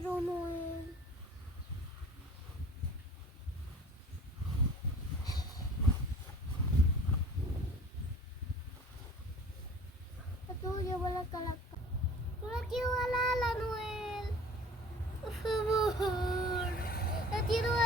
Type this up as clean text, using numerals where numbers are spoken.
quiero Noel. Aduh, ya wala kalaka. Wala Noel. Por favor. La quiero